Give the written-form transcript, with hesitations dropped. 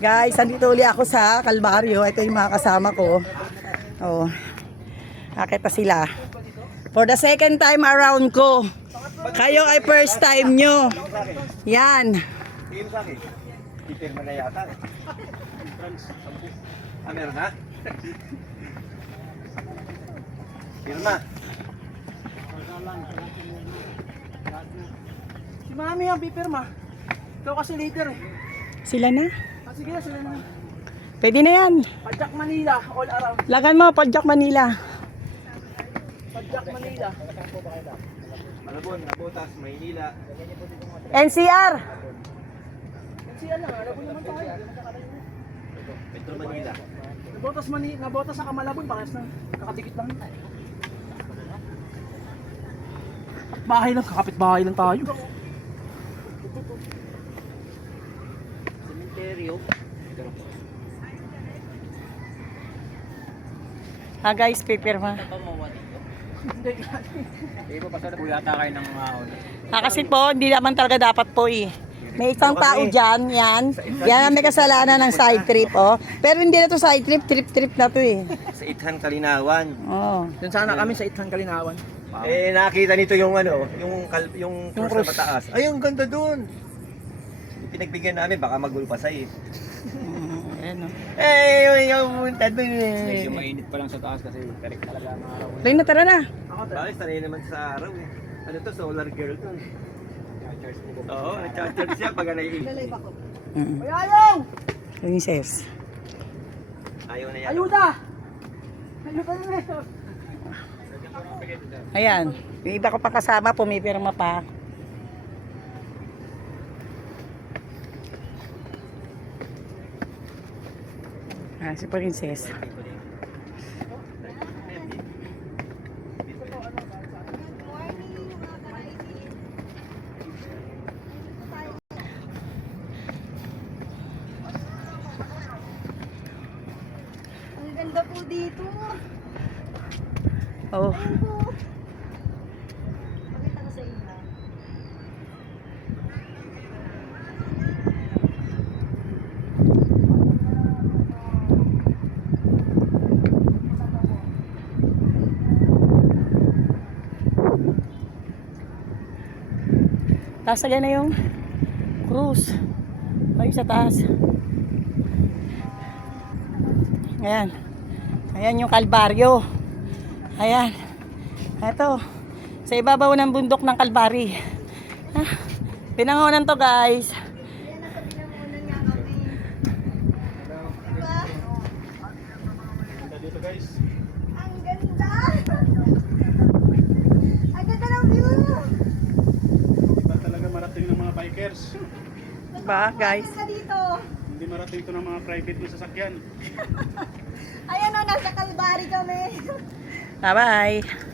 Guys, andito uli ako sa Kalbaryo. Ito yung mga kasama ko. Oh. Nakita sila. For the second time around ko. Kayo ay first time nyo. Yan. Tingin sa akin. Pipirma na yata. Meron ha? Pirma. Si Mami ang pipirma. Ikaw kasi later eh. Sila na. Sige na, sila na. Pwede na yan. Padjak Manila, all around. Lagan mo, Padjak Manila. Padjak Manila. Malabon, Nabotas, Maynila. NCR. Siya lang, alam mo naman tayo. Metro Manila. Nabotas sa Kamalabon, pares na. Kakadikit lang. Bahay lang, kakapit bahay lang tayo. Cementerio. Guys, pipirma. Hindi mo pasada po yata kayo ng Kasi po, hindi naman talaga dapat po eh. May isang tao dyan, yan. Yan ang may kasalanan ng side trip, oh. Pero hindi na to side trip, trip na to eh. Sa Ithan, Kalinawan. Oh. Doon sana kami sa Ithan Kalinawan. Eh, nakita nito yung ano, yung cross na mataas. Ay, ang ganda dun. Pinagbigyan namin, baka magulo pa sa'yo. Ayan, oh. Yung tadbo Medyo mainit pa lang sa taas kasi tarik talaga ang araw. Rin na, tara na. Bakit sanay naman sa araw eh. Ano to, solar girl to. Oo, nag-charge siya pag naiinit. Ayaw! Princess. Ayaw na yan. Ayuda! Ayuda na rin. Ayan. Yung iba ko pa kasama, pumipirma pa. Si Princess. Ang ganda po dito. Oh. Ayun po. Pakita ko sa inyo. Taas na na yung cruise. Ay, sa taas. Ayan. Ayan yung Kalbaryo. Ayan. Ito. Sa ibabaw ng bundok ng Kalbari. Pinangonan to, guys. Yan, nasa pinangunan nga kami. Diba? Dito guys. Ang ganda! Ang ganda ng view! Iba talaga marating ng mga bikers. Diba, guys? Ang ganda dito. Hindi marating ito ng mga private na sasakyan. Ayan o, nasa Kalbari kami. Bye-bye.